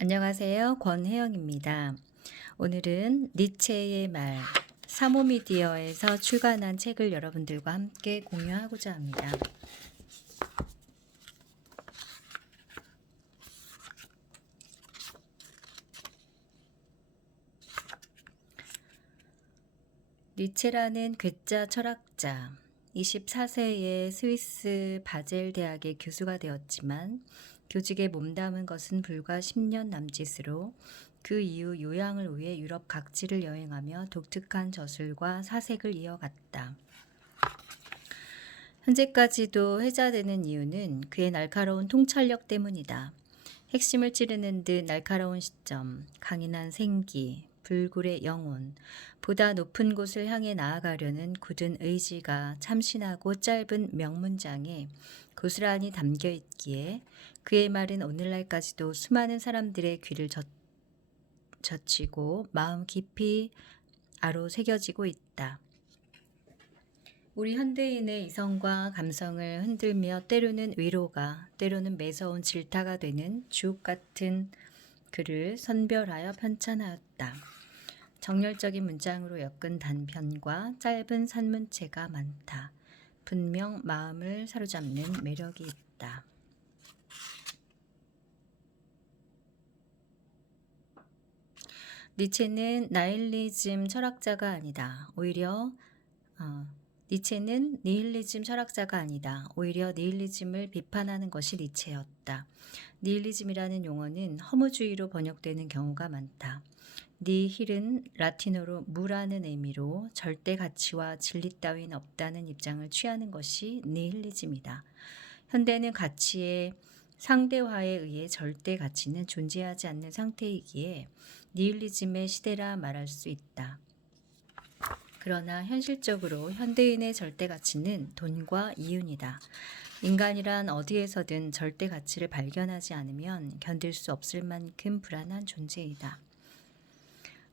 안녕하세요. 권혜영입니다. 오늘은 니체의 말, 사모미디어에서 출간한 책을 여러분들과 함께 공유하고자 합니다. 니체라는 괴짜 철학자, 24세에 스위스 바젤 대학의 교수가 되었지만 교직에 몸담은 것은 불과 10년 남짓으로 그 이후 요양을 위해 유럽 각지를 여행하며 독특한 저술과 사색을 이어갔다. 현재까지도 회자되는 이유는 그의 날카로운 통찰력 때문이다. 핵심을 찌르는 듯 날카로운 시점, 강인한 생기, 불굴의 영혼, 보다 높은 곳을 향해 나아가려는 굳은 의지가 참신하고 짧은 명문장에 고스란히 담겨 있기에 그의 말은 오늘날까지도 수많은 사람들의 귀를 젖히고 마음 깊이 아로 새겨지고 있다. 우리 현대인의 이성과 감성을 흔들며 때로는 위로가, 때로는 매서운 질타가 되는 주옥 같은 글을 선별하여 편찬하였다. 정열적인 문장으로 엮은 단편과 짧은 산문체가 많다. 분명 마음을 사로잡는 매력이 있다. 니체는 나일리즘 철학자가 아니다. 니체는 니힐리즘 철학자가 아니다. 오히려 니힐리즘을 비판하는 것이 니체였다. 니힐리즘이라는 용어는 허무주의로 번역되는 경우가 많다. 니힐은 라틴어로 무라는 의미로 절대 가치와 진리 따윈 없다는 입장을 취하는 것이 니힐리즘이다. 현대는 가치의 상대화에 의해 절대 가치는 존재하지 않는 상태이기에 니힐리즘의 시대라 말할 수 있다. 그러나 현실적으로 현대인의 절대 가치는 돈과 이윤이다. 인간이란 어디에서든 절대 가치를 발견하지 않으면 견딜 수 없을 만큼 불안한 존재이다.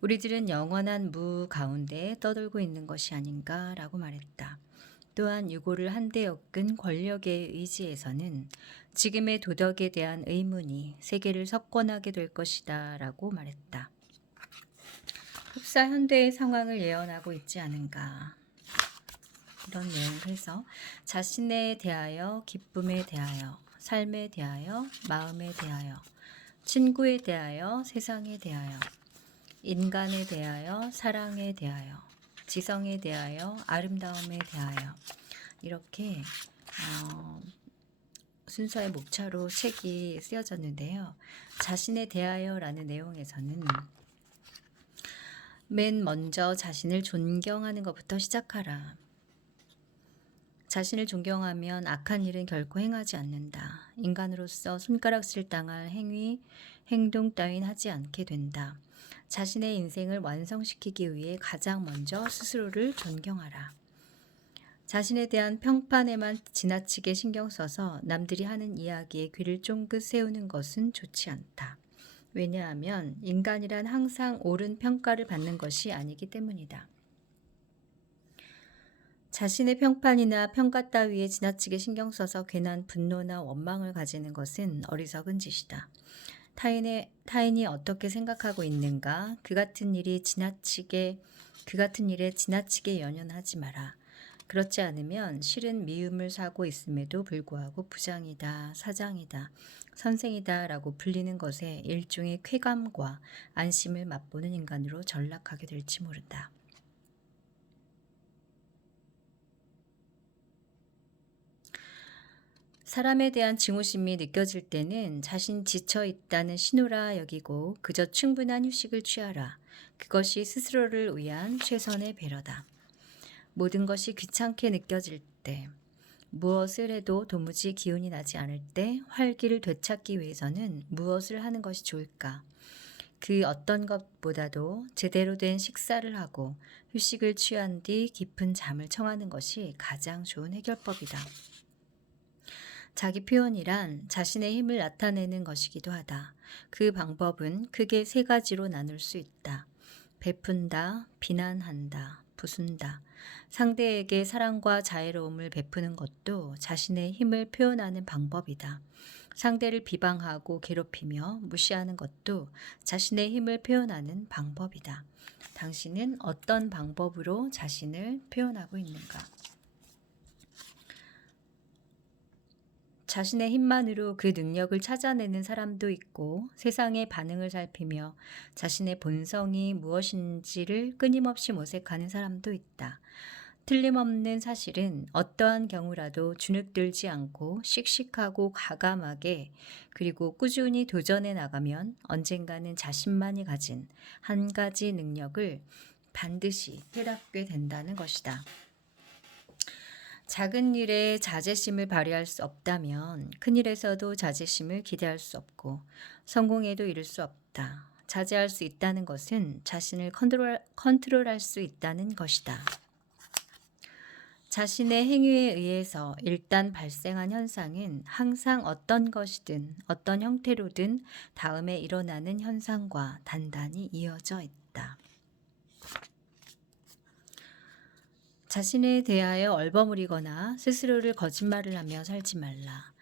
우리들은 영원한 무 가운데 떠돌고 있는 것이 아닌가라고 말했다. 또한 유고를 한데 엮은 권력의 의지에서는 지금의 도덕에 대한 의문이 세계를 석권하게 될 것이다 라고 말했다. 흡사 현대의 상황을 예언하고 있지 않은가. 이런 내용을 해서 자신에 대하여, 기쁨에 대하여, 삶에 대하여, 마음에 대하여, 친구에 대하여, 세상에 대하여, 인간에 대하여, 사랑에 대하여, 지성에 대하여, 아름다움에 대하여 이렇게 순서의 목차로 책이 쓰여졌는데요. 자신에 대하여라는 내용에서는 맨 먼저 자신을 존경하는 것부터 시작하라. 자신을 존경하면 악한 일은 결코 행하지 않는다. 인간으로서 손가락질 당할 행위, 행동 따윈 하지 않게 된다. 자신의 인생을 완성시키기 위해 가장 먼저 스스로를 존경하라. 자신에 대한 평판에만 지나치게 신경 써서 남들이 하는 이야기에 귀를 쫑긋 세우는 것은 좋지 않다. 왜냐하면 인간이란 항상 옳은 평가를 받는 것이 아니기 때문이다. 자신의 평판이나 평가 따위에 지나치게 신경 써서 괜한 분노나 원망을 가지는 것은 어리석은 짓이다. 타인이 어떻게 생각하고 있는가, 그 같은 일에 지나치게 연연하지 마라. 그렇지 않으면 실은 미움을 사고 있음에도 불구하고 부장이다, 사장이다, 선생이다 라고 불리는 것에 일종의 쾌감과 안심을 맛보는 인간으로 전락하게 될지 모른다. 사람에 대한 증오심이 느껴질 때는 자신 지쳐 있다는 신호라 여기고 그저 충분한 휴식을 취하라. 그것이 스스로를 위한 최선의 배려다. 모든 것이 귀찮게 느껴질 때, 무엇을 해도 도무지 기운이 나지 않을 때 활기를 되찾기 위해서는 무엇을 하는 것이 좋을까? 그 어떤 것보다도 제대로 된 식사를 하고 휴식을 취한 뒤 깊은 잠을 청하는 것이 가장 좋은 해결법이다. 자기 표현이란 자신의 힘을 나타내는 것이기도 하다. 그 방법은 크게 세 가지로 나눌 수 있다. 베푼다, 비난한다, 부순다. 상대에게 사랑과 자애로움을 베푸는 것도 자신의 힘을 표현하는 방법이다. 상대를 비방하고 괴롭히며 무시하는 것도 자신의 힘을 표현하는 방법이다. 당신은 어떤 방법으로 자신을 표현하고 있는가? 자신의 힘만으로 그 능력을 찾아내는 사람도 있고, 세상의 반응을 살피며 자신의 본성이 무엇인지를 끊임없이 모색하는 사람도 있다. 틀림없는 사실은 어떠한 경우라도 주눅들지 않고 씩씩하고 과감하게, 그리고 꾸준히 도전해 나가면 언젠가는 자신만이 가진 한 가지 능력을 반드시 깨닫게 된다는 것이다. 작은 일에 자제심을 발휘할 수 없다면 큰 일에서도 자제심을 기대할 수 없고, 성공에도 이를 수 없다. 자제할 수 있다는 것은 자신을 컨트롤할 수 있다는 것이다. 자신의 행위에 의해서 일단 발생한 현상은 항상 어떤 것이든 어떤 형태로든 다음에 일어나는 현상과 단단히 이어져 있다. 자신에 대하여 얼버무리거나 스스로를 거짓말을 하며 살지 말라.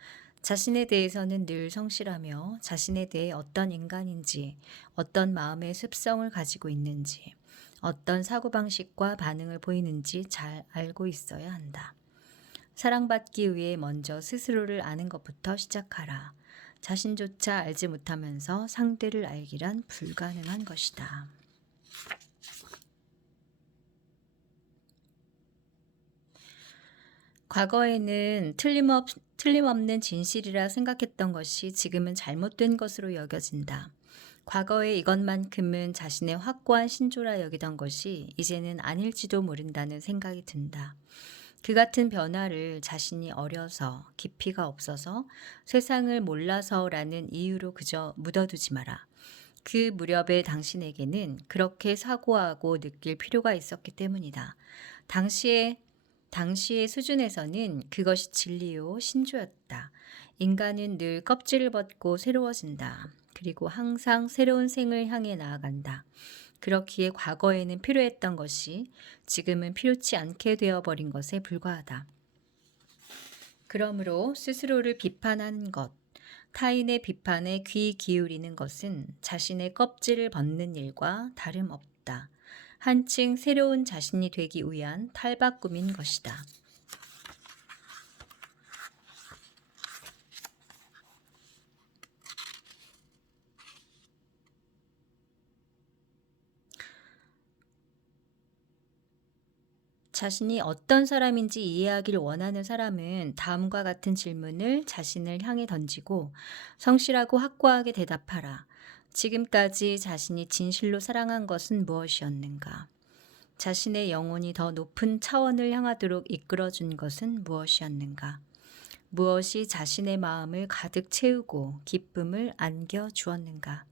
자신에 대해서는 늘 성실하며 자신에 대해 어떤 인간인지, 어떤 마음의 습성을 가지고 있는지, 어떤 사고방식과 반응을 보이는지 잘 알고 있어야 한다. 사랑받기 위해 먼저 스스로를 아는 것부터 시작하라. 자신조차 알지 못하면서 상대를 알기란 불가능한 것이다. 과거에는 틀림없는 진실이라 생각했던 것이 지금은 잘못된 것으로 여겨진다. 과거에 이것만큼은 자신의 확고한 신조라 여기던 것이 이제는 아닐지도 모른다는 생각이 든다. 그 같은 변화를 자신이 어려서, 깊이가 없어서, 세상을 몰라서라는 이유로 그저 묻어두지 마라. 그 무렵에 당신에게는 그렇게 사고하고 느낄 필요가 있었기 때문이다. 당시의 수준에서는 그것이 진리요 신조였다. 인간은 늘 껍질을 벗고 새로워진다. 그리고 항상 새로운 생을 향해 나아간다. 그렇기에 과거에는 필요했던 것이 지금은 필요치 않게 되어버린 것에 불과하다. 그러므로 스스로를 비판하는 것, 타인의 비판에 귀 기울이는 것은 자신의 껍질을 벗는 일과 다름없다. 한층 새로운 자신이 되기 위한 탈바꿈인 것이다. 자신이 어떤 사람인지 이해하기를 원하는 사람은 다음과 같은 질문을 자신을 향해 던지고 성실하고 확고하게 대답하라. 지금까지 자신이 진실로 사랑한 것은 무엇이었는가? 자신의 영혼이 더 높은 차원을 향하도록 이끌어준 것은 무엇이었는가? 무엇이 자신의 마음을 가득 채우고 기쁨을 안겨 주었는가?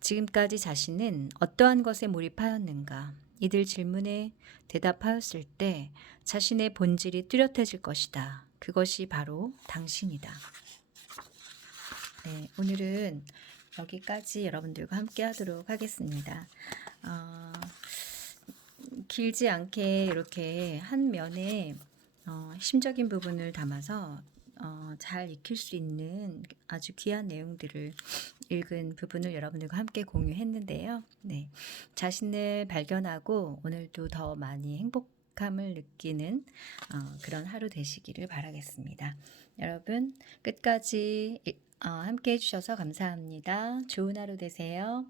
지금까지 자신은 어떠한 것에 몰입하였는가? 이들 질문에 대답하였을 때 자신의 본질이 뚜렷해질 것이다. 그것이 바로 당신이다. 네, 오늘은 여기까지 여러분들과 함께 하도록 하겠습니다. 길지 않게 이렇게 한 면에 심적인 부분을 담아서 잘 익힐 수 있는 아주 귀한 내용들을 읽은 부분을 여러분들과 함께 공유했는데요. 네, 자신을 발견하고 오늘도 더 많이 행복함을 느끼는 그런 하루 되시기를 바라겠습니다. 여러분 끝까지 함께 해주셔서 감사합니다. 좋은 하루 되세요.